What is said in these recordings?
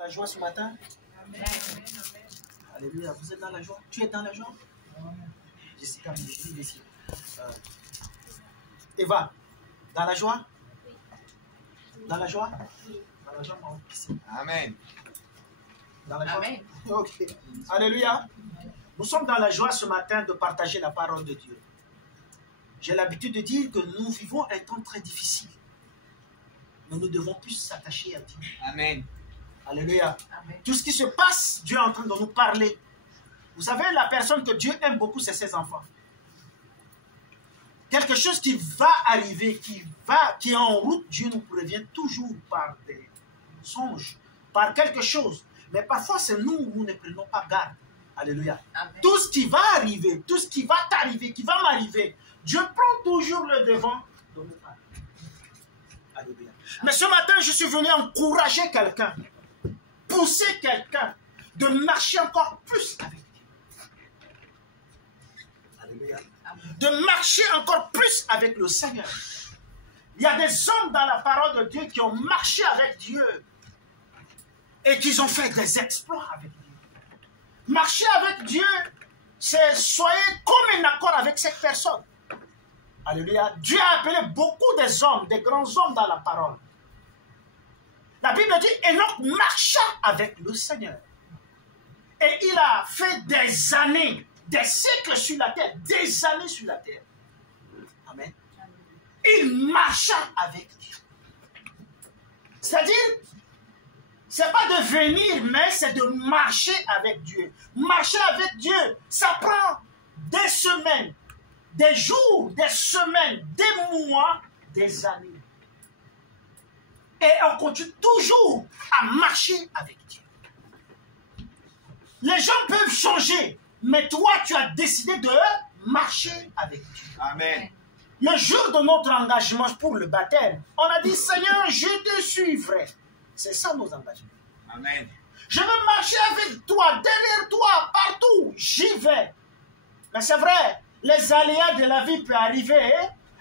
La joie ce matin? Amen. Alléluia. Vous êtes dans la joie? Tu es dans la joie? Jessica, je dis ici. Eva, dans la joie? Dans la joie? Dans la joie, mon fils. Amen. Dans la joie? Amen. Ok. Alléluia. Nous sommes dans la joie ce matin de partager la parole de Dieu. J'ai l'habitude de dire que nous vivons un temps très difficile. Mais nous devons plus s'attacher à Dieu. Amen. Alléluia. Amen. Tout ce qui se passe, Dieu est en train de nous parler. Vous savez, la personne que Dieu aime beaucoup, c'est ses enfants. Quelque chose qui va arriver, qui est en route, Dieu nous prévient toujours par des songes, par quelque chose. Mais parfois, c'est nous ne prenons pas garde. Alléluia. Amen. Tout ce qui va arriver, tout ce qui va t'arriver, qui va m'arriver, Dieu prend toujours le devant de nous parler. Alléluia. Mais ce matin, je suis venu encourager quelqu'un, pousser quelqu'un de marcher encore plus avec Dieu. Alléluia. De marcher encore plus avec le Seigneur. Il y a des hommes dans la parole de Dieu qui ont marché avec Dieu et qui ont fait des exploits avec Dieu. Marcher avec Dieu, c'est soyez comme un accord avec cette personne. Alléluia. Dieu a appelé beaucoup des hommes, des grands hommes dans la parole. La Bible dit, Enoch marcha avec le Seigneur. Et il a fait des années, des siècles sur la terre, des années sur la terre. Amen. Il marcha avec Dieu. C'est-à-dire, c'est pas de venir, mais c'est de marcher avec Dieu. Marcher avec Dieu, ça prend des semaines, des jours, des semaines, des mois, des années. Et on continue toujours à marcher avec Dieu. Les gens peuvent changer, mais toi, tu as décidé de marcher avec Dieu. Amen. Le jour de notre engagement pour le baptême, on a dit, Seigneur, je te suivrai. C'est ça nos engagements. Amen. Je veux marcher avec toi, derrière toi, partout. J'y vais. Mais c'est vrai, les aléas de la vie peuvent arriver.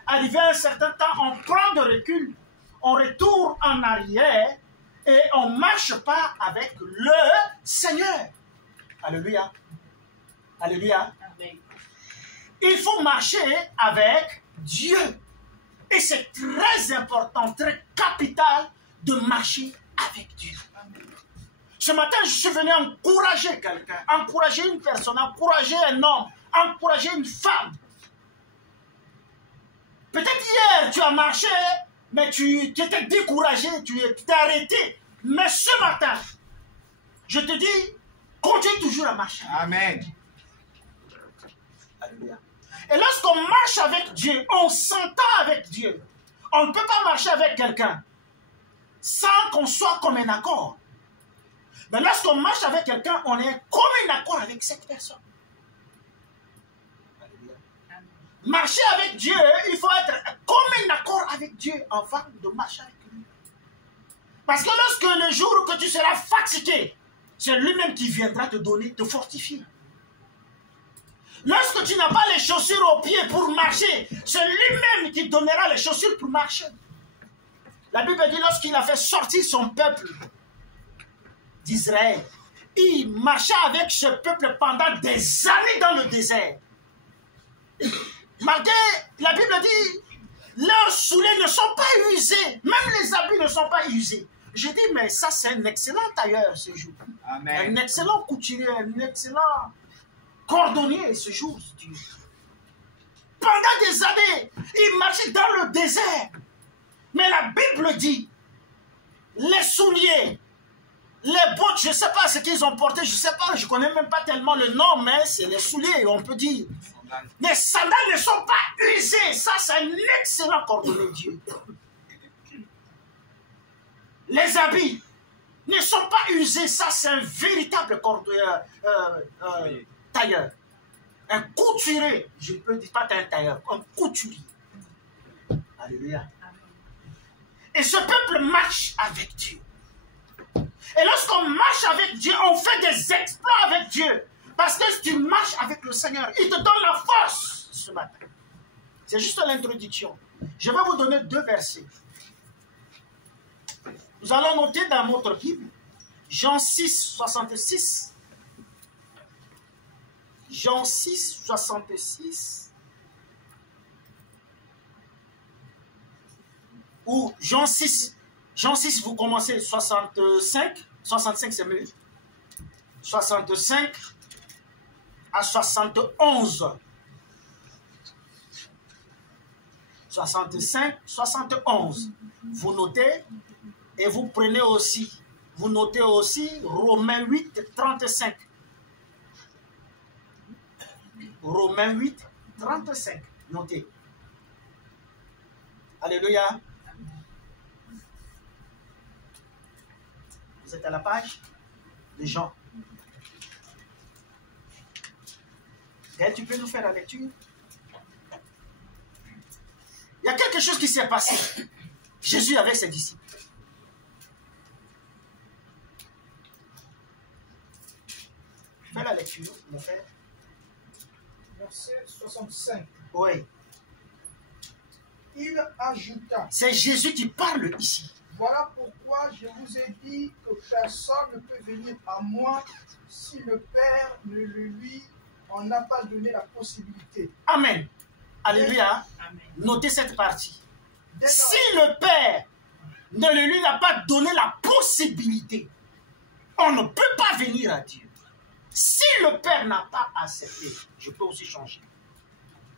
Arriver à un certain temps, on prend de recul, on retourne en arrière et on ne marche pas avec le Seigneur. Alléluia. Alléluia. Amen. Il faut marcher avec Dieu. Et c'est très important, très capital de marcher avec Dieu. Ce matin, je suis venu encourager quelqu'un, encourager une personne, encourager un homme, encourager une femme. Peut-être hier, tu as marché, mais tu étais découragé, tu t'es arrêté. Mais ce matin, je te dis, continue toujours à marcher. Amen. Alléluia. Et lorsqu'on marche avec Dieu, on s'entend avec Dieu. On ne peut pas marcher avec quelqu'un sans qu'on soit comme un accord. Mais lorsqu'on marche avec quelqu'un, on est comme un accord avec cette personne. Alléluia. Marcher avec Dieu, il faut être comme un accord avec Dieu avant de marcher avec lui. Parce que lorsque le jour que tu seras fatigué, c'est lui-même qui viendra te donner, te fortifier. Lorsque tu n'as pas les chaussures aux pieds pour marcher, c'est lui-même qui donnera les chaussures pour marcher. La Bible dit, lorsqu'il a fait sortir son peuple d'Israël, il marcha avec ce peuple pendant des années dans le désert. Malgré, la Bible dit, leurs souliers ne sont pas usés, même les habits ne sont pas usés. Je dis, mais ça c'est un excellent tailleur ce jour. Amen. Un excellent couturier, un excellent cordonnier ce jour. Pendant des années, il marchait dans le désert. Mais la Bible dit, les souliers, les bottes, je ne sais pas ce qu'ils ont porté, je ne sais pas, je ne connais même pas tellement le nom, mais c'est les souliers, on peut dire. Les sandales ne sont pas usées, ça c'est un excellent cordonnier Dieu. Les habits ne sont pas usés, ça c'est un véritable tailleur. Un couturier, je ne peux dire pas un tailleur, un couturier. Alléluia. Et ce peuple marche avec Dieu. Et lorsqu'on marche avec Dieu, on fait des exploits avec Dieu. Parce que si tu marches avec le Seigneur, il te donne la force ce matin. C'est juste l'introduction. Je vais vous donner 2 versets. Nous allons noter dans notre Bible Jean 6, 66. Jean 6, 66. Ou Jean 6. Jean 6, vous commencez 65. 65, c'est mieux. 65 à 71. 65, 71. Vous notez et vous prenez aussi. Vous notez aussi Romains 8, 35. Romains 8, 35. Notez. Alléluia. Vous êtes à la page de Jean. Et tu peux nous faire la lecture? Il y a quelque chose qui s'est passé. Jésus avec ses disciples. Fais la lecture, mon frère. Verset 65. Oui. Il ajouta. C'est Jésus qui parle ici. Voilà pourquoi je vous ai dit que personne ne peut venir à moi si le Père ne le lui en a pas donné la possibilité. Amen. Alléluia. Amen. Notez cette partie. Si le Père ne lui a pas donné la possibilité, on ne peut pas venir à Dieu. Si le Père n'a pas accepté, je peux aussi changer.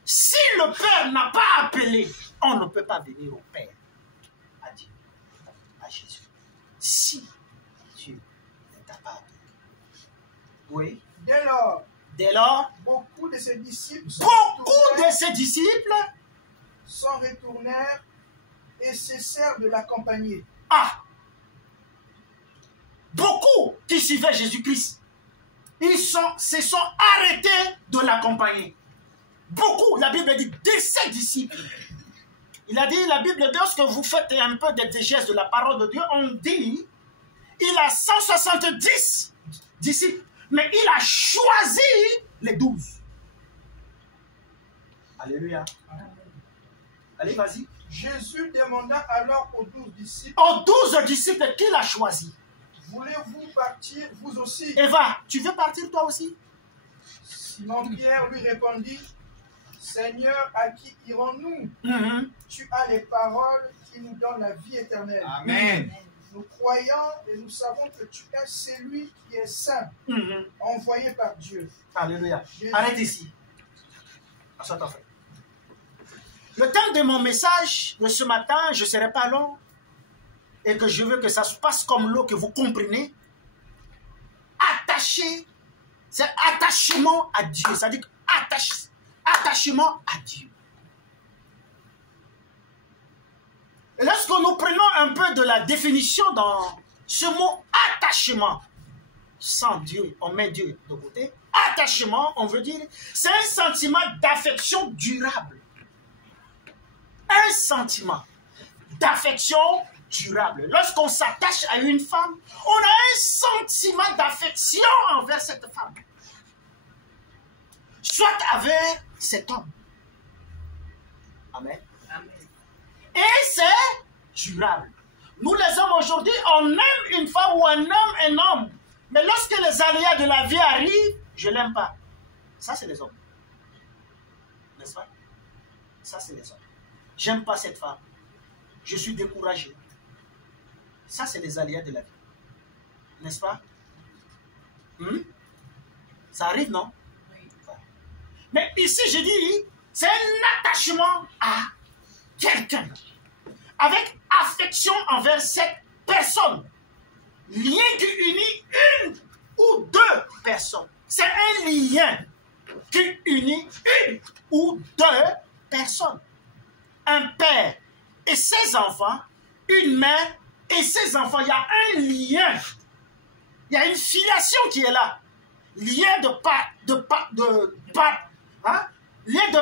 Si le Père n'a pas appelé, on ne peut pas venir au Père, à Dieu, à Jésus. Si Dieu ne t'a pas appelé. Oui. Dès lors, beaucoup de ses disciples s'en retournèrent et cessèrent de l'accompagner. Ah! Beaucoup qui suivaient Jésus-Christ, se sont arrêtés de l'accompagner. Beaucoup, la Bible dit, de ses disciples. Il a dit, la Bible, lorsque vous faites un peu d'exégèse de la parole de Dieu, on dit, il a 170 disciples, mais il a choisi les 12. Alléluia. Allez, vas-y. Jésus demanda alors aux 12 disciples. Aux 12 disciples qu'il a choisi. Voulez-vous partir, vous aussi? Eva, tu veux partir toi aussi? Simon-Pierre lui répondit, Seigneur, à qui irons-nous? Tu as les paroles qui nous donnent la vie éternelle. Amen. Nous croyons et nous savons que tu es celui qui est saint, envoyé par Dieu. Alléluia. Jésus. Arrête ici. Le thème de mon message de ce matin, je ne serai pas long, et que je veux que ça se passe comme l'eau, que vous comprenez. Attaché, c'est attachement à Dieu. C'est-à-dire attachement à Dieu. Et lorsque nous prenons un peu de la définition dans ce mot attachement, sans Dieu, on met Dieu de côté. Attachement, on veut dire, c'est un sentiment d'affection durable. Un sentiment d'affection durable. Lorsqu'on s'attache à une femme, on a un sentiment d'affection envers cette femme. Soit avec cet homme. Amen. Amen. Et c'est durable. Nous les hommes aujourd'hui, on aime une femme ou un homme, un homme. Mais lorsque les aléas de la vie arrivent, je ne l'aime pas. Ça, c'est les hommes. N'est-ce pas? Ça, c'est les hommes. J'aime pas cette femme. Je suis découragé. Ça, c'est les aléas de la vie. N'est-ce pas? Ça arrive, non? Oui. Mais ici, je dis, c'est un attachement à quelqu'un. Avec affection envers cette personne. Lien qui unit une ou deux personnes. C'est un lien qui unit une ou deux personnes. Un père et ses enfants, une mère et ses enfants. Il y a un lien. Il y a une filiation qui est là. Lien lien de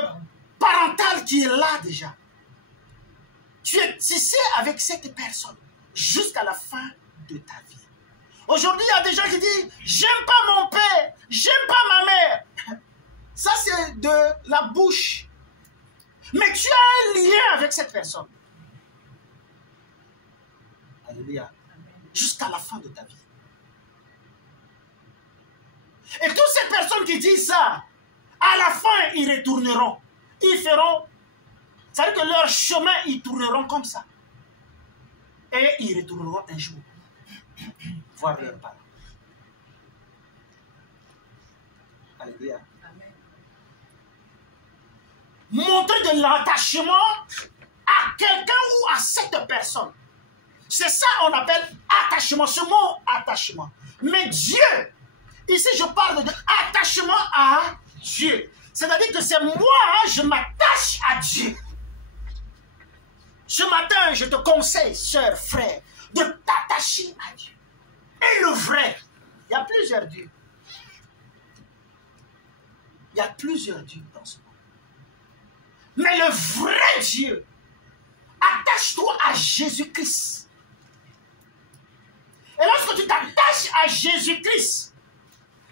parental qui est là déjà. Tu es tissé avec cette personne jusqu'à la fin de ta vie. Aujourd'hui, il y a des gens qui disent « J'aime pas mon père, j'aime pas ma mère. » Ça, c'est de la bouche. Mais tu as un lien avec cette personne. Alléluia. Jusqu'à la fin de ta vie. personnes qui disent ça, à la fin, ils retourneront. Ils feront, ça veut dire que leur chemin, ils tourneront comme ça. Et ils retourneront un jour voir leurs parents. Alléluia. Amen. Montrer de l'attachement à quelqu'un ou à cette personne. C'est ça qu'on appelle attachement, ce mot attachement. Mais Dieu, ici je parle d'attachement à Dieu. C'est-à-dire que c'est moi, je m'attache à Dieu. Ce matin, je te conseille, sœur, frère, de t'attacher à Dieu. Et le vrai, il y a plusieurs dieux. Il y a plusieurs dieux dans ce monde. Mais le vrai Dieu, attache-toi à Jésus-Christ. Et lorsque tu t'attaches à Jésus-Christ,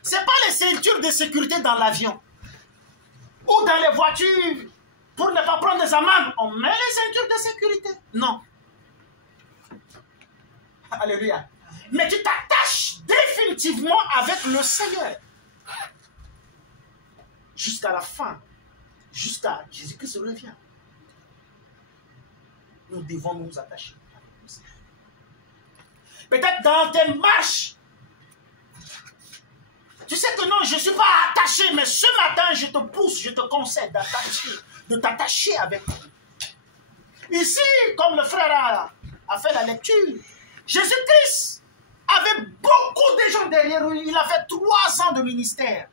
ce n'est pas les ceintures de sécurité dans l'avion ou dans les voitures pour ne pas prendre des amendes. On met les ceintures de sécurité. Non. Alléluia. Mais tu t'attaches définitivement avec le Seigneur. Jusqu'à la fin. Jusqu'à Jésus-Christ revient. Nous devons nous attacher avec le Seigneur. Peut-être dans tes marches, tu sais que non, je ne suis pas attaché, mais ce matin, je te pousse, je te conseille de t'attacher avec lui. Ici, comme le frère a fait la lecture, Jésus-Christ avait beaucoup de gens derrière lui. Il a fait 3 ans de ministère.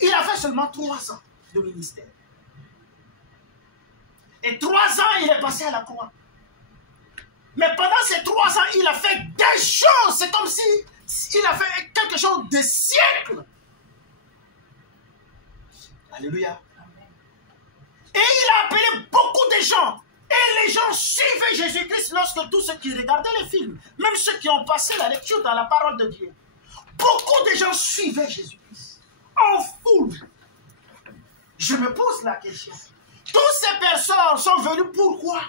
Il a fait seulement 3 ans de ministère. Et 3 ans, il est passé à la croix. Mais pendant ces 3 ans, il a fait des choses. C'est comme si il a fait quelque chose de siècles. Alléluia. Et il a appelé beaucoup de gens. Et les gens suivaient Jésus-Christ lorsque tous ceux qui regardaient les films, même ceux qui ont passé la lecture dans la parole de Dieu, beaucoup de gens suivaient Jésus-Christ. En foule. Je me pose la question. Toutes ces personnes sont venues pourquoi?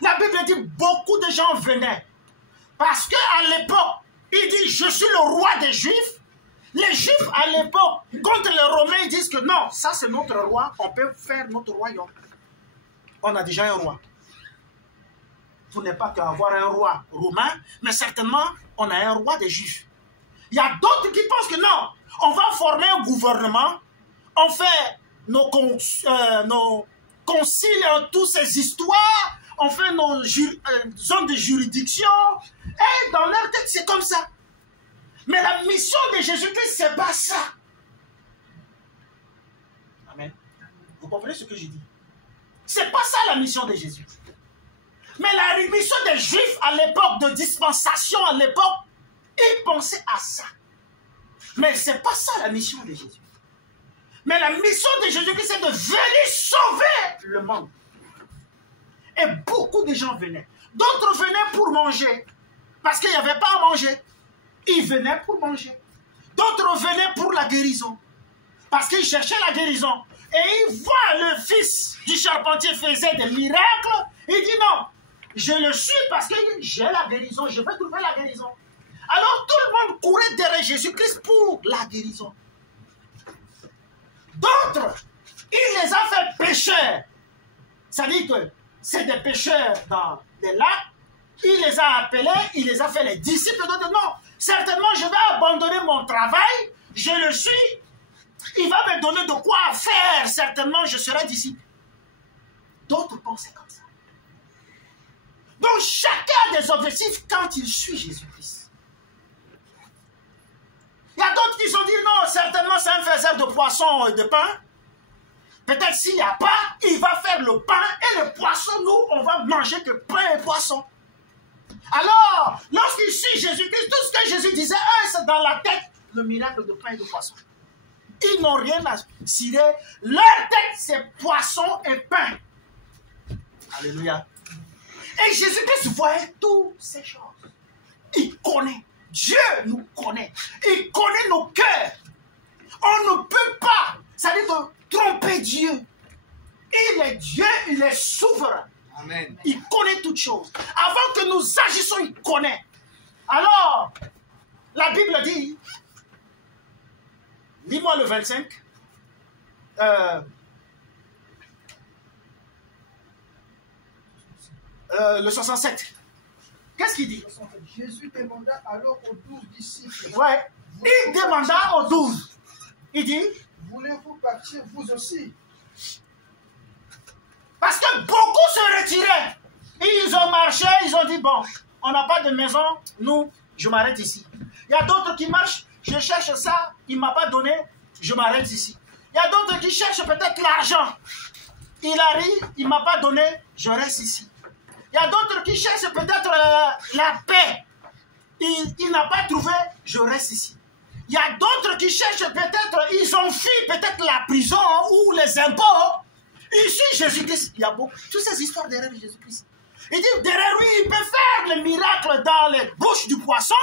La Bible dit beaucoup de gens venaient. Parce qu'à l'époque, il dit je suis le roi des Juifs. Les Juifs à l'époque, contre les Romains, ils disent que non, ça c'est notre roi, on peut faire notre royaume. On a déjà un roi. Vous n'êtes pas qu'avoir un roi romain, mais certainement on a un roi des Juifs. Il y a d'autres qui pensent que non, on va former un gouvernement, on fait nos conciles, toutes ces histoires, on fait nos zones de juridiction, et dans leur tête c'est comme ça. Mais la mission de Jésus-Christ, c'est pas ça. Amen. Vous comprenez ce que je dis? C'est pas ça la mission de Jésus. Mais la mission des Juifs à l'époque de dispensation, à l'époque, ils pensaient à ça. Mais c'est pas ça la mission de Jésus. Mais la mission de Jésus-Christ, c'est de venir sauver le monde. Et beaucoup de gens venaient. D'autres venaient pour manger. Parce qu'il n'y avait pas à manger. Ils venaient pour manger. D'autres venaient pour la guérison. Parce qu'ils cherchaient la guérison. Et ils voient le fils du charpentier faisait des miracles. Il dit non, je le suis parce que j'ai la guérison. Je veux trouver la guérison. Alors tout le monde courait derrière Jésus-Christ pour la guérison. D'autres, il les a fait pécheurs. Ça dit que c'est des pécheurs dans les lacs. Il les a appelés, il les a fait les disciples. D'autres, non, certainement je vais abandonner mon travail. Je le suis. Il va me donner de quoi faire. Certainement je serai disciple. D'autres pensaient comme ça. Donc chacun a des objectifs quand il suit Jésus-Christ. Il y a d'autres qui se sont dit non, certainement c'est un faiseur de poissons et de pain. Peut-être s'il n'y a pas, il va faire le pain et le poisson, nous, on va manger que pain et poisson. Alors, lorsqu'il suit Jésus-Christ, tout ce que Jésus disait, c'est dans la tête le miracle de pain et de poisson. Ils n'ont rien à cirer. Leur tête, c'est poisson et pain. Alléluia. Et Jésus-Christ voyait toutes ces choses. Il connaît. Dieu nous connaît. Il connaît nos cœurs. On ne peut pas, ça veut dire tromper Dieu. Il est Dieu, il est souverain. Amen. Il connaît toutes choses. Avant que nous agissions, il connaît. Alors, la Bible dit, le 25. Le 67. Qu'est-ce qu'il dit? Jésus demanda alors aux 12 disciples. Ouais. Il demanda aux 12. Il dit, voulez-vous partir vous aussi? Parce que beaucoup se retiraient. Ils ont marché, ils ont dit, bon, on n'a pas de maison, nous, je m'arrête ici. Il y a d'autres qui marchent, je cherche ça, il ne m'a pas donné, je m'arrête ici. Il y a d'autres qui cherchent peut-être l'argent. Il arrive, il ne m'a pas donné, je reste ici. Il y a d'autres qui cherchent peut-être la paix. Il n'a pas trouvé, je reste ici. Il y a d'autres qui cherchent peut-être, ils ont fui peut-être la prison ou les impôts. Ici, Jésus-Christ, il y a beaucoup, toutes ces histoires derrière Jésus-Christ. Il dit, derrière lui, il peut faire le miracle dans les bouches du poisson.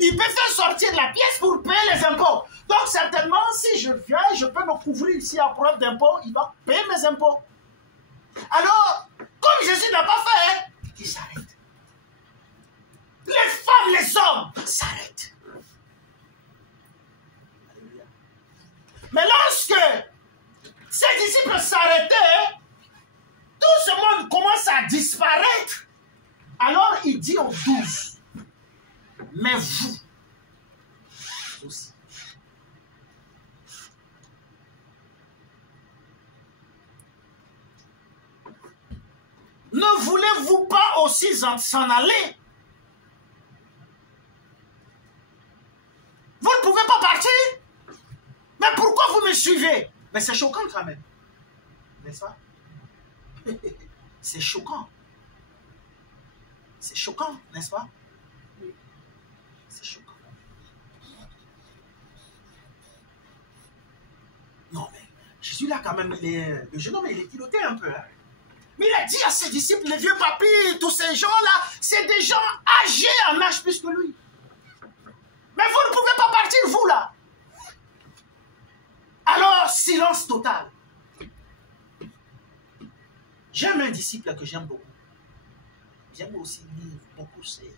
Il peut faire sortir la pièce pour payer les impôts. Donc, certainement, si je viens, je peux me couvrir. S'il y a preuve d'impôt, il va payer mes impôts. Alors, comme Jésus n'a pas fait, il s'arrête. Les femmes, les hommes s'arrêtent. Mais lorsque ces disciples s'arrêtaient, tout ce monde commence à disparaître. Alors il dit aux 12, mais vous aussi. Ne voulez-vous pas aussi s'en aller? Vous ne pouvez pas partir? Mais pourquoi vous me suivez? Mais c'est choquant quand même. N'est-ce pas? C'est choquant. C'est choquant, n'est-ce pas? C'est choquant. Non, mais Jésus là quand même, le jeune homme, il est piloté un peu. Hein? Mais il a dit à ses disciples, les vieux papis, tous ces gens-là, c'est des gens âgés en âge plus que lui. Mais vous ne pouvez pas partir, vous là. Alors, silence total. J'aime un disciple que j'aime beaucoup. J'aime aussi lire beaucoup ses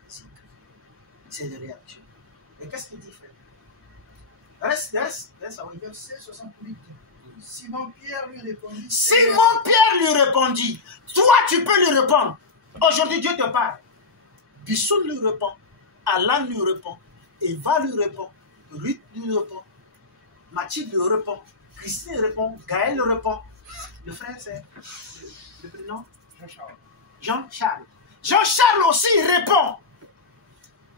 réactions. Et qu'est-ce qu'il dit, frère? Reste, ça va. Verset 68. Simon-Pierre lui répondit. Simon-Pierre lui répondit. Toi, tu peux lui répondre. Aujourd'hui, Dieu te parle. Bissoun lui répond. Alan lui répond. Eva lui répond. Ruth lui répond. Mathilde lui répond. Christine lui répond. Gaël lui répond. Le frère, c'est le prénom? Jean-Charles. Jean-Charles. Jean-Charles aussi répond.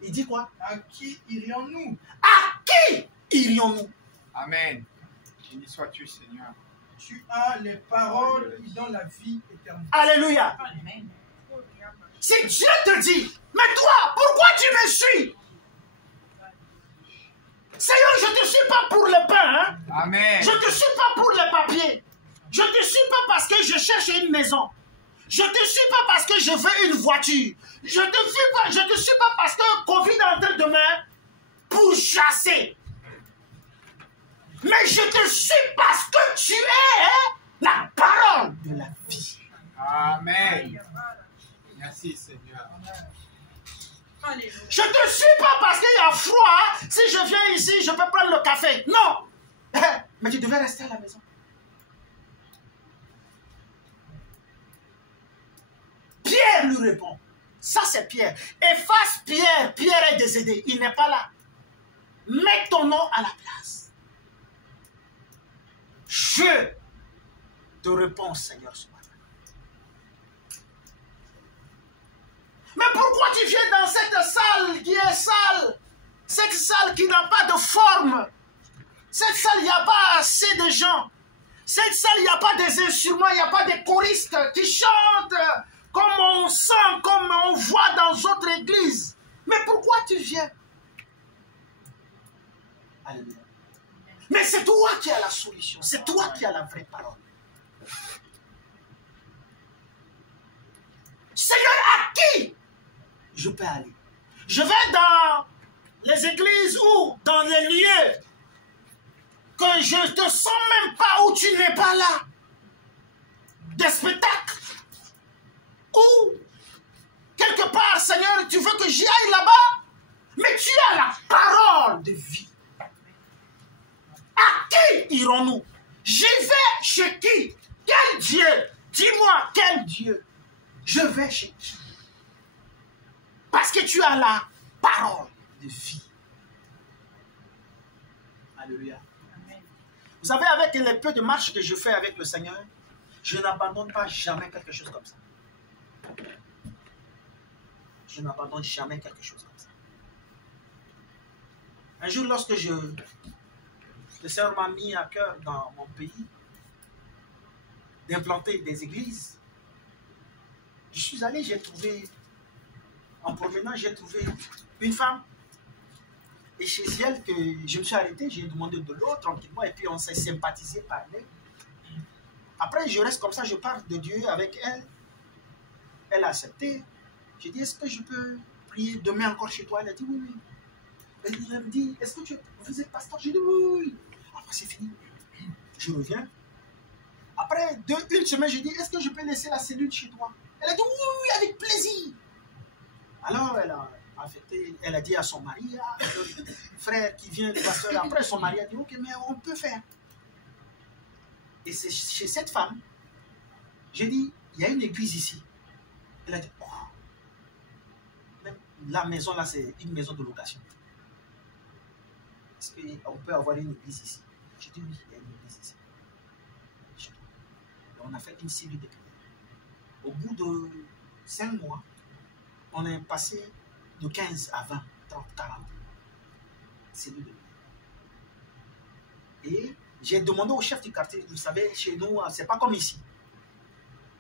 Il dit quoi? À qui irions-nous? À qui irions-nous? Amen. Béni sois-tu, Seigneur. Tu as les paroles qui donnent la vie éternelle. Alléluia. Amen. Si Dieu te dit, mais toi, pourquoi tu me suis? Seigneur, je ne te suis pas pour le pain. Hein? Amen. Je ne te suis pas pour les papiers. Je ne te suis pas parce que je cherche une maison. Je ne te suis pas parce que je veux une voiture. Je ne te suis pas parce que Covid est en train de me pourchasser. Mais je te suis parce que tu es la parole de la vie. Amen. Merci, Seigneur. Je ne te suis pas parce qu'il y a froid. Si je viens ici, je peux prendre le café. Non. Mais tu devais rester à la maison. Pierre lui répond. Ça, c'est Pierre. Efface Pierre. Pierre est décédé. Il n'est pas là. Mets ton nom à la place. Je te réponds, Seigneur, ce matin. Mais pourquoi tu viens dans cette salle qui est sale? Cette salle qui n'a pas de forme. Cette salle, il n'y a pas assez de gens. Cette salle, il n'y a pas des instruments, il n'y a pas des choristes qui chantent comme on sent, comme on voit dans d'autres églises. Mais pourquoi tu viens? Alléluia. Mais c'est toi qui as la solution. C'est toi qui as la vraie parole. Seigneur, à qui je peux aller? Je vais dans les églises ou dans les lieux que je ne te sens même pas où tu n'es pas là. Des spectacles. Ou quelque part, Seigneur, tu veux que j'y aille là-bas? Mais tu as la parole de vie. À qui irons-nous? J'y vais chez qui? Quel Dieu? Dis-moi, quel Dieu? Je vais chez qui? Parce que tu as la parole de vie. Alléluia. Vous savez, avec les peu de marches que je fais avec le Seigneur, je n'abandonne pas jamais quelque chose comme ça. Je n'abandonne jamais quelque chose comme ça. Un jour, lorsque le Seigneur m'a mis à cœur dans mon pays d'implanter des églises, je suis allé, j'ai trouvé, en promenant, j'ai trouvé une femme. Et chez elle, que je me suis arrêté, j'ai demandé de l'eau tranquillement, et puis on s'est sympathisé, parlé. Après, je reste comme ça, je parle de Dieu avec elle. Elle a accepté. J'ai dit, est-ce que je peux prier demain encore chez toi? Elle a dit, oui, oui. Elle me dit, est-ce que vous êtes pasteur? J'ai dit, oui, oui. Après, c'est fini. Je reviens. Après une semaine, j'ai dit, est-ce que je peux laisser la cellule chez toi? Elle a dit, oui, oui, avec plaisir. Alors, elle a dit à son mari, le frère qui vient, le pasteur, après son mari a dit, ok, mais on peut faire. Et c'est chez cette femme, j'ai dit, il y a une église ici. Elle a dit, oh, même la maison là, c'est une maison de location. Est-ce qu'on peut avoir une église ici? J'ai dit, oui, il y a une église ici. Et on a fait une série de prières. Au bout de 5 mois, on est passé de 15 à 20, 30, 40. Série de prières. Et j'ai demandé au chef du quartier, vous savez, chez nous, c'est pas comme ici.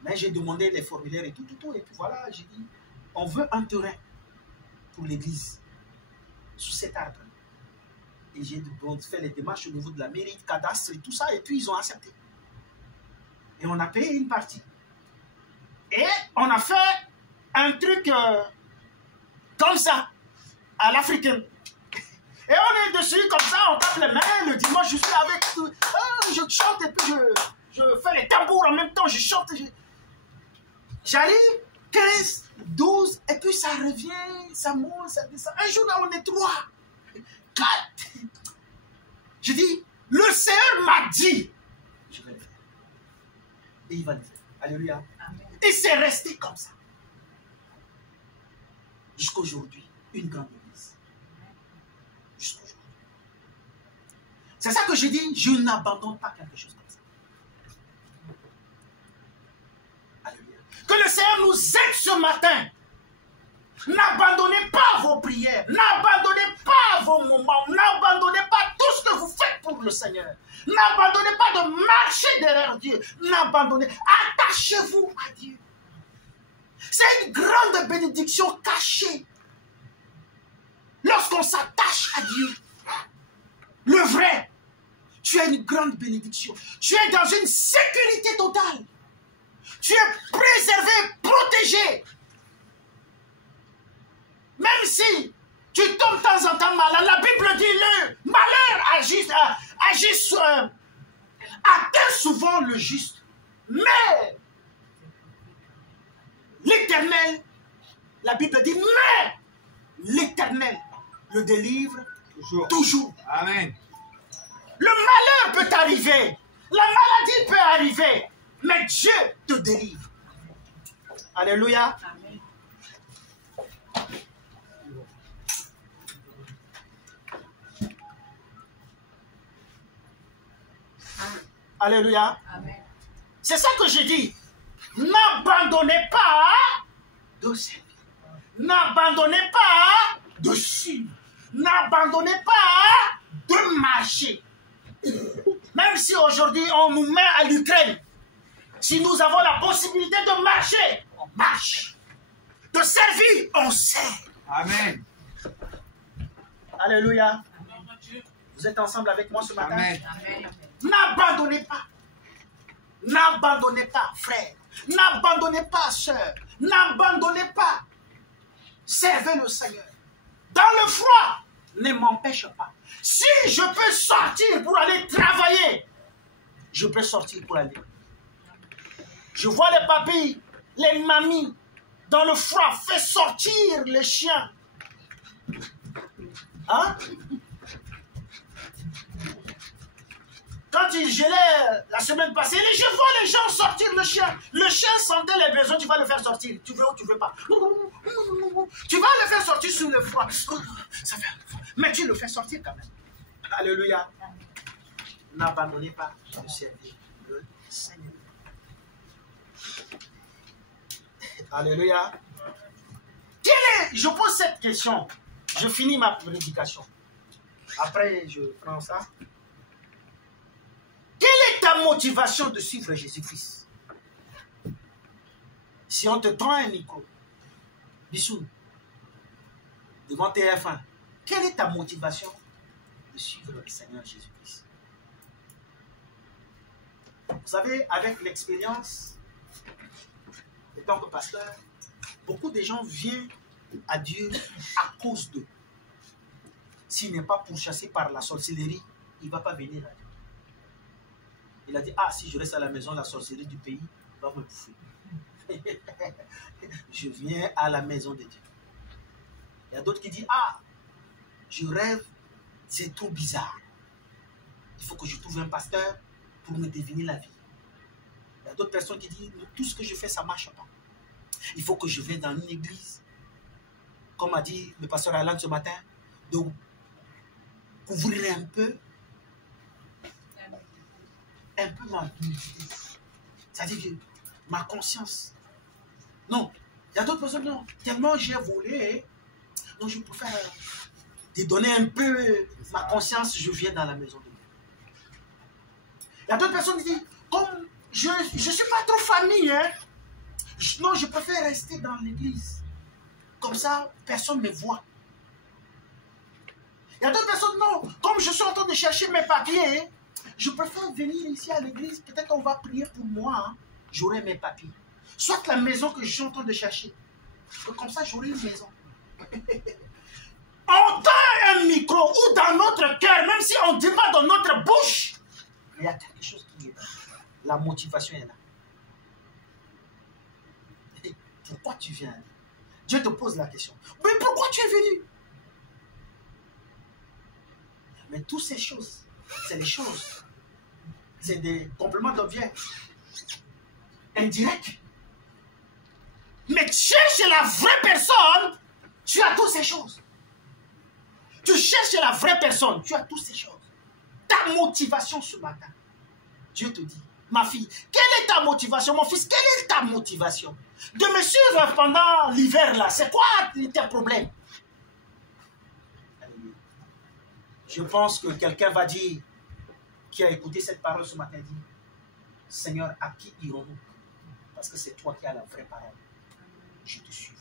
Mais j'ai demandé les formulaires et tout. Et puis voilà, j'ai dit, on veut un terrain pour l'église, sous cet arbre. Et j'ai fait les démarches au niveau de la mairie, de cadastre et tout ça, et puis ils ont accepté. Et on a payé une partie. Et on a fait un truc comme ça, à l'africaine. Et on est dessus comme ça, on tape les mains, le dimanche je suis avec, je chante et puis je fais les tambours en même temps, je chante. J'arrive, 15, 12, et puis ça revient, ça monte, ça descend. Un jour là, on est 3, 4. Je dis, le Seigneur m'a dit, je vais le faire. Et il va le faire. Alléluia. Amen. Et c'est resté comme ça. Jusqu'aujourd'hui, une grande église. Jusqu'aujourd'hui. C'est ça que je dis, je n'abandonne pas quelque chose comme ça. Alléluia. Que le Seigneur nous aide ce matin. N'abandonnez pas vos prières, n'abandonnez pas vos moments, n'abandonnez pas tout ce que vous faites pour le Seigneur. N'abandonnez pas de marcher derrière Dieu. N'abandonnez, attachez-vous à Dieu. C'est une grande bénédiction cachée. Lorsqu'on s'attache à Dieu, le vrai, tu as une grande bénédiction. Tu es dans une sécurité totale. Tu es préservé, protégé. Même si tu tombes de temps en temps malade, la Bible dit le malheur atteint souvent le juste. Mais l'Éternel, la Bible dit, mais l'Éternel le délivre toujours. Amen. Le malheur peut arriver, la maladie peut arriver, mais Dieu te délivre. Alléluia. Amen. Alléluia. C'est ça que j'ai dit. N'abandonnez pas de servir. N'abandonnez pas de suivre. N'abandonnez pas de marcher. Même si aujourd'hui on nous met à l'Ukraine, si nous avons la possibilité de marcher, on marche. De servir, on sert. Amen. Alléluia. Vous êtes ensemble avec moi ce matin? Amen. N'abandonnez pas. N'abandonnez pas, frère. N'abandonnez pas, sœur. N'abandonnez pas. Servez le Seigneur. Dans le froid, ne m'empêche pas. Si je peux sortir pour aller travailler, je peux sortir pour aller. Je vois les papis, les mamies, dans le froid, fait sortir les chiens. Hein? Quand quand il gelait la semaine passée, je vois les gens sortir le chien. Le chien sentait les besoins, tu vas le faire sortir. Tu veux ou tu veux pas. Tu vas le faire sortir sous le froid. Ça fait... Mais tu le fais sortir quand même. Alléluia. N'abandonnez pas de servir le Seigneur. Alléluia. Je pose cette question. Je finis ma prédication. Après, je prends ça. Quelle est ta motivation de suivre Jésus-Christ? Si on te tend un micro, Bissou, devant TF1, quelle est ta motivation de suivre le Seigneur Jésus-Christ? Vous savez, avec l'expérience, étant que pasteur, beaucoup de gens viennent à Dieu à cause d'eux. S'il n'est pas pourchassé par la sorcellerie, il ne va pas venir à Dieu. Il a dit, ah, si je reste à la maison, la sorcellerie du pays va me bouffer. Je viens à la maison de Dieu. Il y a d'autres qui disent, ah, je rêve, c'est trop bizarre. Il faut que je trouve un pasteur pour me deviner la vie. Il y a d'autres personnes qui disent, tout ce que je fais, ça ne marche pas. Il faut que je vienne dans une église, comme a dit le pasteur Alan ce matin, de couvrir un peu ma vie. C'est-à-dire que ma conscience. Non, il y a d'autres personnes, non, tellement j'ai volé, donc je préfère dédonner un peu ma conscience, je viens dans la maison de Dieu. Il y a d'autres personnes qui disent, comme je ne suis pas trop famille, hein, non, je préfère rester dans l'église. Comme ça, personne ne me voit. Il y a d'autres personnes, non, comme je suis en train de chercher mes papiers, je préfère venir ici à l'église, peut-être qu'on va prier pour moi, hein, j'aurai mes papiers. Soit la maison que je suis en train de chercher. Comme ça, j'aurai une maison. On tend un micro ou dans notre cœur, même si on ne dit pas dans notre bouche, il y a quelque chose qui est là. La motivation est là. Et pourquoi tu viens? Dieu te pose la question. Mais pourquoi tu es venu? Mais toutes ces choses, c'est des choses. C'est des compléments d'objets indirects. Mais cherche la vraie personne, tu as toutes ces choses. Tu cherches la vraie personne, tu as toutes ces choses. Ta motivation ce matin, Dieu te dit, ma fille, quelle est ta motivation? Mon fils, quelle est ta motivation? De me suivre pendant l'hiver là, c'est quoi tes problèmes? Je pense que quelqu'un va dire, qui a écouté cette parole ce matin, dit, Seigneur, à qui irons-nous? Parce que c'est toi qui as la vraie parole. Je te suis.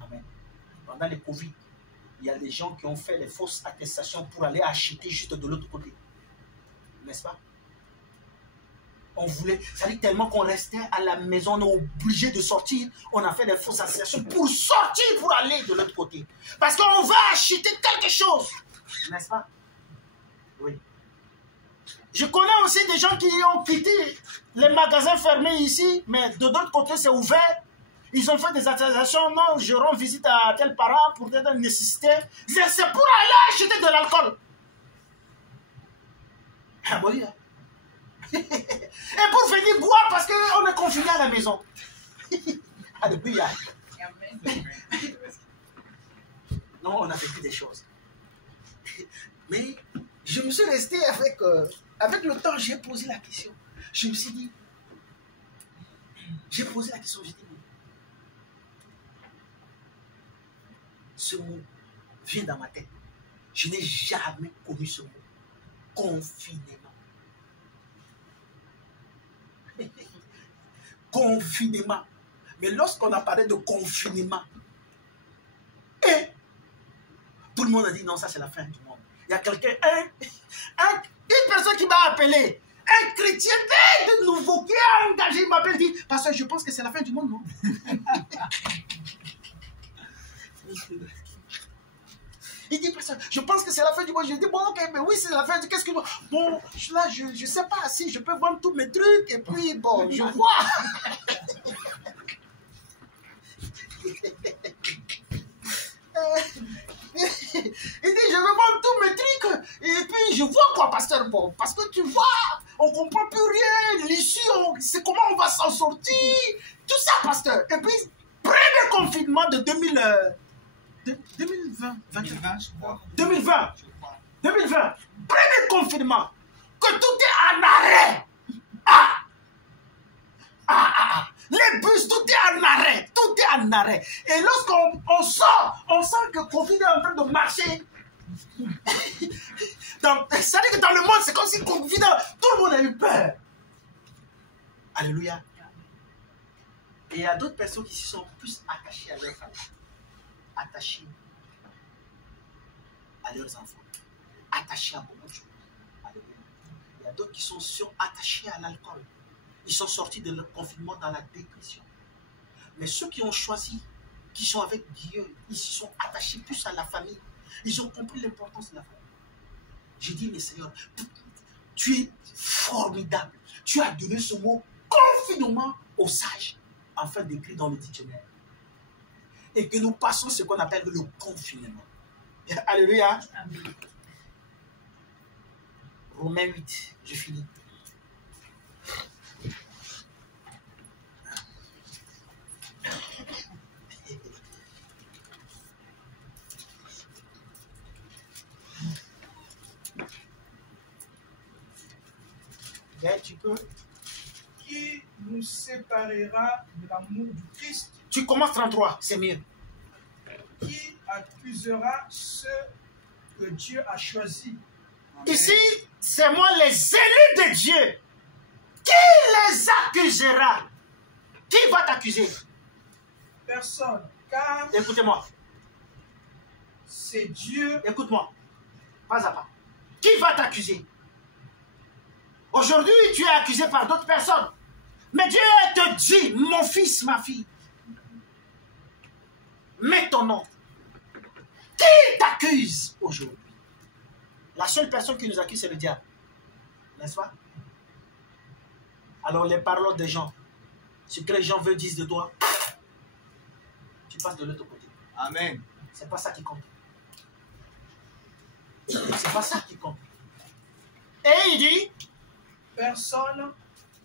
Amen. Pendant le Covid, il y a des gens qui ont fait les fausses attestations pour aller acheter juste de l'autre côté. N'est-ce pas? On voulait, ça dit tellement qu'on restait à la maison, on est obligé de sortir, on a fait des fausses attestations pour sortir, pour aller de l'autre côté. Parce qu'on va acheter quelque chose. N'est-ce pas? Oui. Je connais aussi des gens qui ont quitté les magasins fermés ici, mais de l'autre côté, c'est ouvert. Ils ont fait des attestations. Non, je rends visite à tel parent pour une nécessité. C'est pour aller acheter de l'alcool. Ah oui, hein? Et pour venir boire parce qu'on est confiné à la maison. Alléluia. Non, on a vécu des choses. Mais je me suis resté avec le temps, j'ai posé la question. Je me suis dit, j'ai posé la question, j'ai dit, ce mot vient dans ma tête. Je n'ai jamais connu ce mot. Confinement. Confinement. Mais lorsqu'on a parlé de confinement, et tout le monde a dit non, ça c'est la fin du monde. Il y a quelqu'un, une personne qui m'a appelé, un chrétien de nouveau qui a engagé, il m'appelle, dit, pasteur, je pense que c'est la fin du monde, non? Il dit, pasteur, je pense que c'est la fin du monde. Je dis, bon, ok, mais oui, c'est la fin du... Qu'est-ce que... Bon, là, je ne sais pas si je peux vendre tous mes trucs, et puis, bon, je vois. Il dit, je vais vendre tous mes trucs, et dit, je vois quoi, pasteur Bob? Parce que tu vois, on ne comprend plus rien. L'issue, c'est comment on va s'en sortir. Tout ça, pasteur. Et puis, premier confinement de 2020, je crois. 2020. Je crois. 2020. Premier confinement. Que tout est en arrêt. Les bus, tout est en arrêt. Tout est en arrêt. Et lorsqu'on sort, on sent que Covid est en train de marcher. Donc, ça veut dire que dans le monde, c'est comme si Covid, tout le monde a eu peur. Alléluia. Et il y a d'autres personnes qui se sont plus attachées à leur famille, attachées à leurs enfants, attachées à beaucoup de choses. Alléluia. Il y a d'autres qui sont attachés à l'alcool. Ils sont sortis de leur confinement dans la dépression. Mais ceux qui ont choisi, qui sont avec Dieu, ils se sont attachés plus à la famille. Ils ont compris l'importance de la famille. J'ai dit, mais Seigneur, tu es formidable. Tu as donné ce mot confinement aux sages, afin d'écrire dans le dictionnaire. Et que nous passons ce qu'on appelle le confinement. Alléluia. Amen. Romains 8, je finis. Bien, tu peux. Qui nous séparera de l'amour du Christ? Tu commences 33, c'est mieux. Qui accusera ceux que Dieu a choisis? Ici, c'est moi les élus de Dieu. Qui les accusera? Qui va t'accuser? Personne, car écoutez-moi. C'est Dieu. Écoute-moi, pas à pas. Qui va t'accuser? Aujourd'hui, tu es accusé par d'autres personnes. Mais Dieu te dit, mon fils, ma fille, mets ton nom. Qui t'accuse aujourd'hui? La seule personne qui nous accuse, c'est le diable. N'est-ce pas? Alors les paroles des gens, ce que les gens veulent dire de toi, tu passes de l'autre côté. Amen. C'est pas ça qui compte. C'est pas ça qui compte. Et il dit, personne,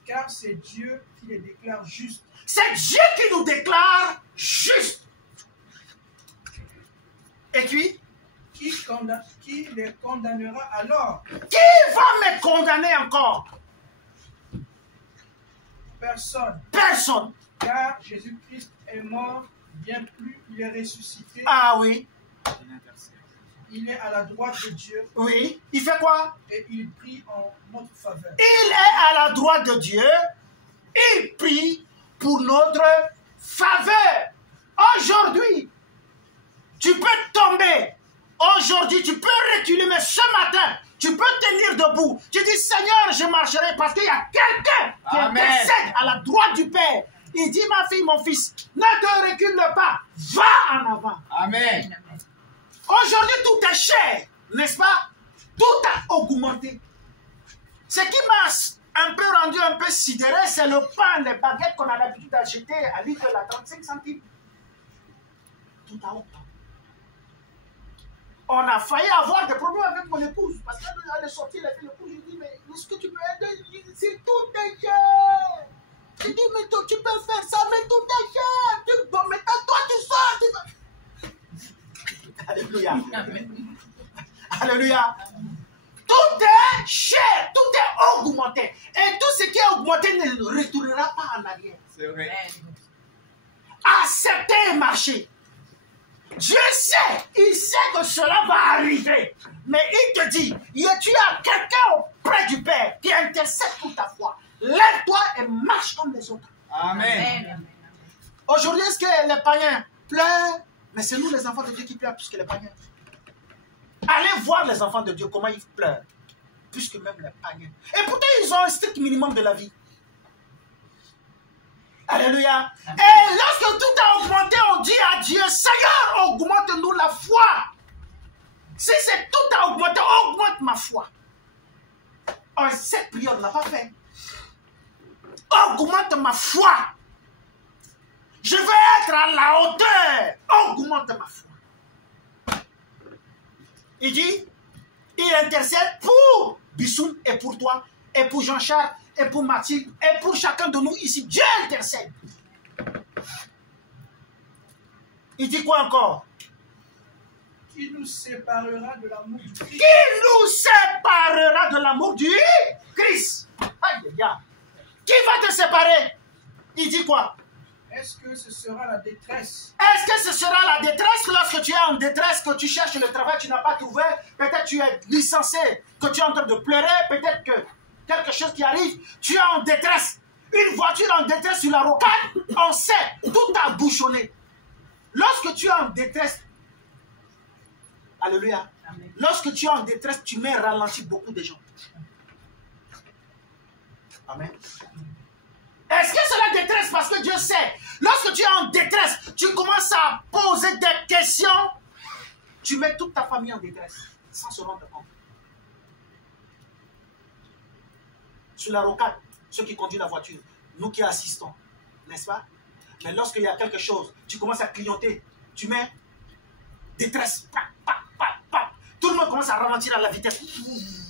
car c'est Dieu qui les déclare justes. C'est Dieu qui nous déclare justes. Et puis, qui les condamnera alors? Qui va me condamner encore? Personne. Personne. Car Jésus-Christ est mort, bien plus, il est ressuscité. Ah oui. Il est à la droite de Dieu. Oui. Il fait quoi? Et il prie en notre faveur. Il est à la droite de Dieu. Il prie pour notre faveur. Aujourd'hui, tu peux tomber. Aujourd'hui, tu peux reculer, mais ce matin, tu peux tenir debout. Tu dis, Seigneur, je marcherai parce qu'il y a quelqu'un qui intercède à la droite du Père. Il dit, ma fille, mon fils, ne te recule pas. Va en avant. Amen. Aujourd'hui, tout est cher, n'est-ce pas? Tout a augmenté. Ce qui m'a un peu rendu un peu sidéré, c'est le pain, les baguettes qu'on a l'habitude d'acheter à litre à 35 centimes. Tout a augmenté. On a failli avoir des problèmes avec mon épouse. Parce qu'elle est sortie, elle a fait le coup. Je dis, mais est-ce que tu peux aider? C'est tout est cher. Je dis, mais toi, tu peux faire ça, mais tout est cher. Bon, mais toi, tu sors. Tu vas... Alléluia. Alléluia. Tout est cher, tout est augmenté. Et tout ce qui est augmenté ne retournera pas en arrière. C'est vrai. Accepter et marcher. Dieu sait, il sait que cela va arriver. Mais il te dit, tu as quelqu'un auprès du Père qui intercède pour ta foi. Lève-toi et marche comme les autres. Amen. Aujourd'hui, est-ce que les païens pleurent? Mais c'est nous les enfants de Dieu qui pleurent plus que les païens. Allez voir les enfants de Dieu, comment ils pleurent. Plus que même les païens. Et pourtant, ils ont un strict minimum de la vie. Alléluia. Et lorsque tout a augmenté, on dit à Dieu, Seigneur, augmente-nous la foi. Si c'est tout a augmenté, augmente ma foi. Oh, cette prière, on n'a pas fait. Augmente ma foi. Je veux être à la hauteur. Augmente ma foi. Il dit, Il intercède pour Bissoun et pour toi, et pour Jean-Charles, et pour Mathilde, et pour chacun de nous ici. Dieu intercède. Il dit quoi encore? Qui nous séparera de l'amour du Christ? Qui nous séparera de l'amour du Christ? Aïe, aïe, aïe. Qui va te séparer? Il dit quoi? Est-ce que ce sera la détresse? Est-ce que ce sera la détresse lorsque tu es en détresse, que tu cherches le travail, tu n'as pas trouvé, peut-être tu es licencié, que tu es en train de pleurer, peut-être que quelque chose qui arrive, tu es en détresse. Une voiture en détresse sur la rocade, on sait, tout a bouchonné. Lorsque tu es en détresse, alléluia, amen. Lorsque tu es en détresse, tu mets ralenti beaucoup de gens. Amen. Est-ce que c'est la détresse? Parce que Dieu sait, lorsque tu es en détresse, tu commences à poser des questions, tu mets toute ta famille en détresse, sans se rendre compte. Sur la rocade, ceux qui conduisent la voiture, nous qui assistons, n'est-ce pas? Mais lorsqu'il y a quelque chose, tu commences à clignoter, tu mets détresse, tout le monde commence à ralentir à la vitesse.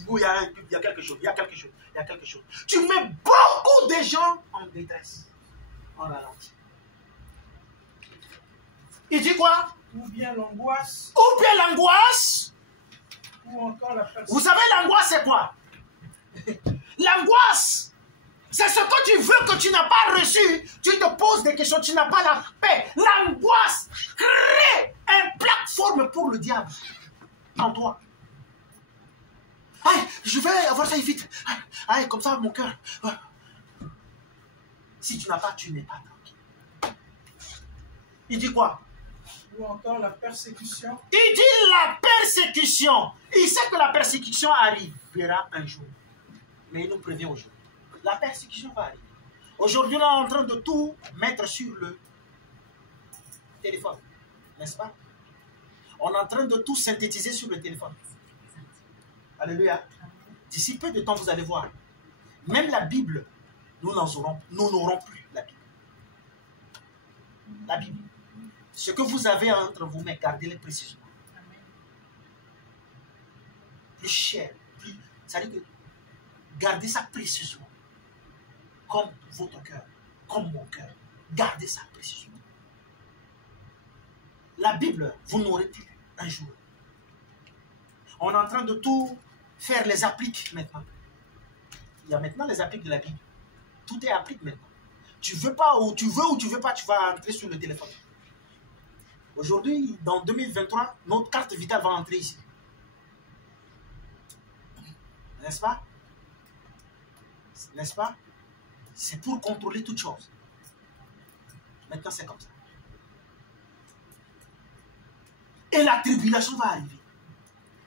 Il y a quelque chose, il y a quelque chose, il y a quelque chose. Tu mets beaucoup de gens en détresse, en ralenti. Il dit quoi? Ou bien l'angoisse. Ou bien l'angoisse. Ou encore la persécution. Vous savez, l'angoisse, c'est quoi? L'angoisse, c'est ce que tu veux que tu n'as pas reçu. Tu te poses des questions, tu n'as pas la paix. L'angoisse crée une plateforme pour le diable en toi. Aïe, je vais avoir ça vite. Aïe, comme ça, mon cœur. Si tu n'as pas, tu n'es pas tranquille. Il dit quoi? Ou encore la persécution. Il dit la persécution. Il sait que la persécution arrivera un jour. Mais il nous prévient aujourd'hui. La persécution va arriver. Aujourd'hui, on est en train de tout mettre sur le téléphone. N'est-ce pas? On est en train de tout synthétiser sur le téléphone. Alléluia. D'ici peu de temps, vous allez voir. Même la Bible, nous n'aurons plus la Bible. La Bible. Ce que vous avez entre vous, mais gardez-les précisément. Plus cher. Ça veut dire que gardez ça précisément. Comme votre cœur. Comme mon cœur. Gardez ça précisément. La Bible, vous n'aurez plus un jour. On est en train de tout faire les appliques maintenant. Il y a maintenant les appliques de la Bible. Tout est applique maintenant. Tu veux pas ou tu veux pas, tu vas entrer sur le téléphone. Aujourd'hui, dans 2023, notre carte vitale va entrer ici. N'est-ce pas? N'est-ce pas? C'est pour contrôler toutes choses. Maintenant, c'est comme ça. Et la tribulation va arriver.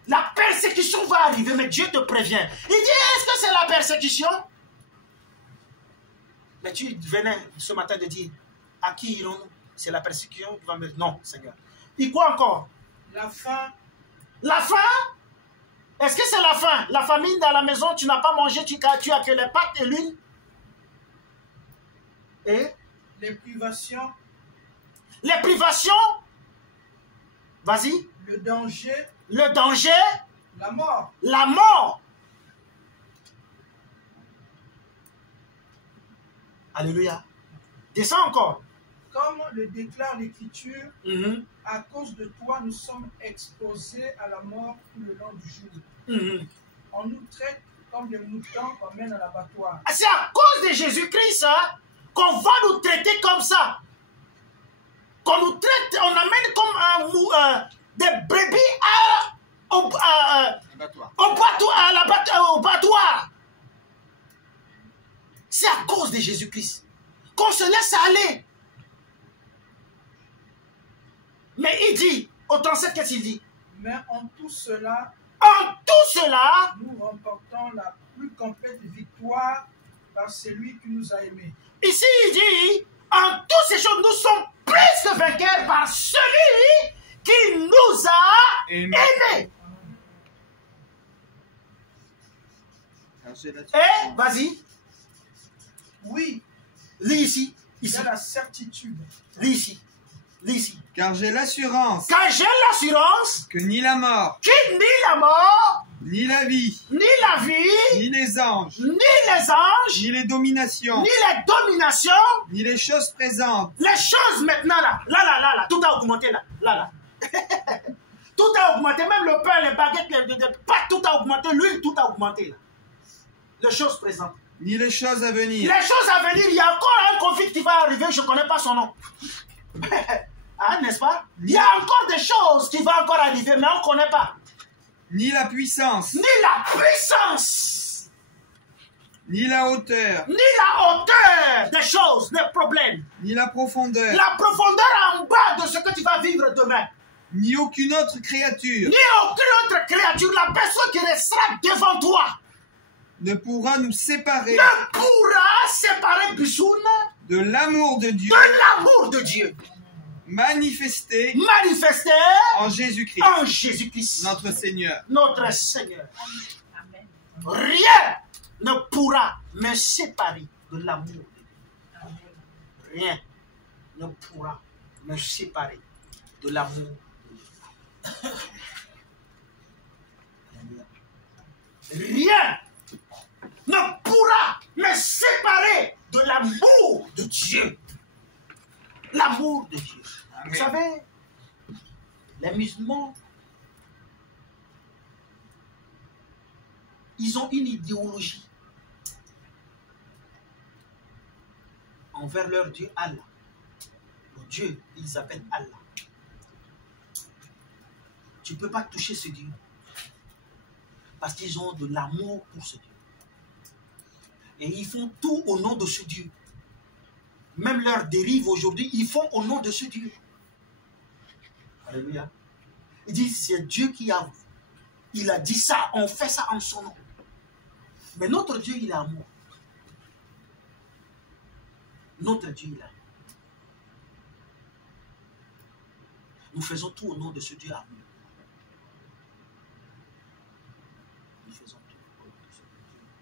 La persécution va arriver, mais Dieu te prévient. Il dit, est-ce que c'est la persécution? Mais tu venais ce matin de dire, à qui irons-nous? C'est la persécution qui va me dire, non, Seigneur. Et quoi encore? La faim. La faim? Est-ce que c'est la faim? La famine dans la maison, tu n'as pas mangé, tu as que les pâtes et l'huile? Et? Les privations. Les privations? Vas-y. Le danger. Le danger. La mort. La mort. Alléluia. Descends encore. Comme le déclare l'Écriture, à cause de toi, nous sommes exposés à la mort tout le long du jour. On nous traite comme des moutons qu'on mène à l'abattoir. C'est à cause de Jésus-Christ qu'on va nous traiter comme ça. Qu'on nous traite, on amène comme des brebis au battoir. C'est à cause de Jésus-Christ qu'on se laisse aller. Mais il dit, au 37, qu'est-ce qu'il dit? Mais en tout cela, nous remportons la plus complète victoire par celui qui nous a aimés. Ici, il dit, en toutes ces choses, nous sommes plus que vainqueurs par celui qui nous a aimés. Et, vas-y. Oui. Lis ici. Il y a la certitude. Lis ici. Lis ici. Car j'ai l'assurance. Car j'ai l'assurance. Que ni la mort. Que ni la mort. Ni la vie, ni la vie, ni les anges, ni les anges, ni les dominations, ni les dominations, ni les choses présentes, les choses maintenant là, tout a augmenté là. Tout a augmenté, même le pain, les baguettes, les pâtes, tout a augmenté, l'huile, tout a augmenté là. Les choses présentes. ni les choses à venir. Les choses à venir, il y a encore un conflit qui va arriver, je ne connais pas son nom. Ah, n'est-ce pas? Il y a encore des choses qui vont encore arriver, mais on ne connaît pas. Ni la puissance, Ni la puissance, ni la hauteur, ni la hauteur des choses, des problèmes. ni la profondeur, La profondeur en bas de ce que tu vas vivre demain. ni aucune autre créature Ni aucune autre créature, la personne qui restera devant toi ne pourra nous séparer ne pourra séparer Bissoun de l'amour de Dieu de l'amour de Dieu manifesté manifesté en Jésus-Christ, en Jésus-Christ, notre Seigneur. notre Seigneur. Rien ne pourra me séparer de l'amour de Dieu. Rien ne pourra me séparer de l'amour de Dieu. Rien ne pourra me séparer de l'amour de Dieu. L'amour de Dieu. Amen. Vous savez, les musulmans, ils ont une idéologie envers leur Dieu Allah. Le Dieu, ils s'appellent Allah. Tu ne peux pas toucher ce Dieu parce qu'ils ont de l'amour pour ce Dieu. Et ils font tout au nom de ce Dieu. Même leurs dérives aujourd'hui, ils font au nom de ce Dieu. Alléluia. Ils disent, c'est Dieu qui a... Il a dit ça, on fait ça en son nom. Mais notre Dieu, il est amour. Notre Dieu, il est amour. Nous faisons tout au nom de ce Dieu amour. Nous faisons tout au nom de ce Dieu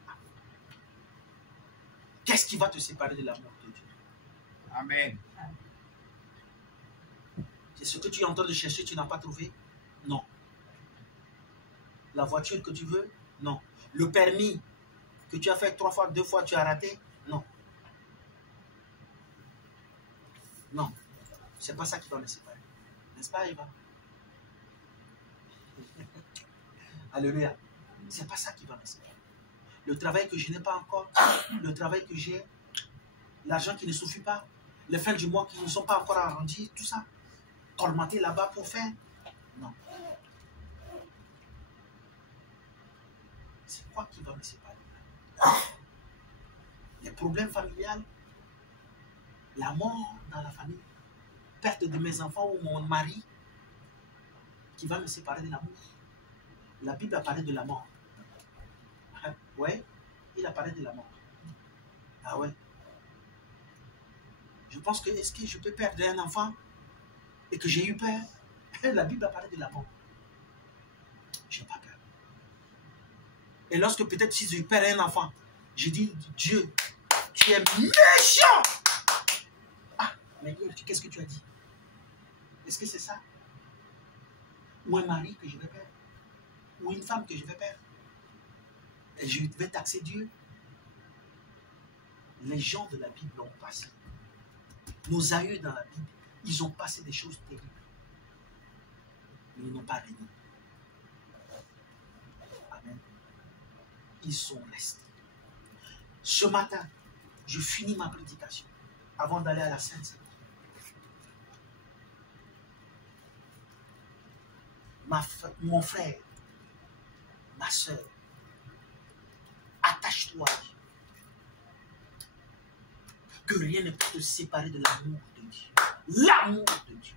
amour. Qu'est-ce qui va te séparer de l'amour de Dieu? Amen. C'est ce que tu es en train de chercher, tu n'as pas trouvé? Non. La voiture que tu veux? Non. Le permis que tu as fait 3 fois, 2 fois, tu as raté? Non. Non. C'est pas ça qui va me séparer. N'est-ce pas, Eva? Alléluia. C'est pas ça qui va me séparer. Le travail que je n'ai pas encore, le travail que j'ai, l'argent qui ne suffit pas, les fins du mois qui ne sont pas encore arrondis, tout ça. Colmater là-bas pour faire? Non. C'est quoi qui va me séparer? Les problèmes familiales, la mort dans la famille, perte de mes enfants ou mon mari, qui va me séparer de l'amour. La Bible a parlé de la mort. Ouais, il a parlé de la mort. Ah ouais. Je pense que, est-ce que je peux perdre un enfant et que j'ai eu peur? La Bible a parlé de la mort. Je n'ai pas peur. Et lorsque peut-être si je perds un enfant, je dis, Dieu, tu es méchant. Ah, mais qu'est-ce que tu as dit? Est-ce que c'est ça? Ou un mari que je vais perdre? Ou une femme que je vais perdre? Et je vais taxer Dieu? Les gens de la Bible l'ont passé. Nos aïeux dans la Bible, ils ont passé des choses terribles. Mais ils n'ont pas régné. Amen. Ils sont restés. Ce matin, je finis ma prédication avant d'aller à la Sainte-Seine. Mon frère, ma soeur, attache-toi à Dieu. Que rien ne peut te séparer de l'amour de Dieu. L'amour de Dieu.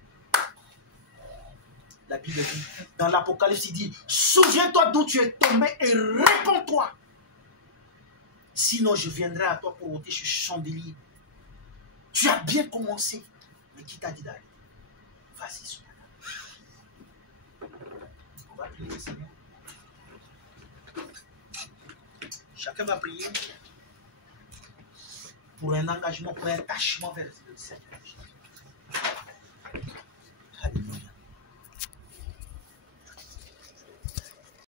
La Bible dit, dans l'Apocalypse, il dit, souviens-toi d'où tu es tombé et réponds-toi. Sinon, je viendrai à toi pour ôter ce chandelier. Tu as bien commencé, mais qui t'a dit d'arrêter? Vas-y, ce matin. On va prier, Seigneur. Chacun va prier pour un engagement, pour un attachement vers le Seigneur.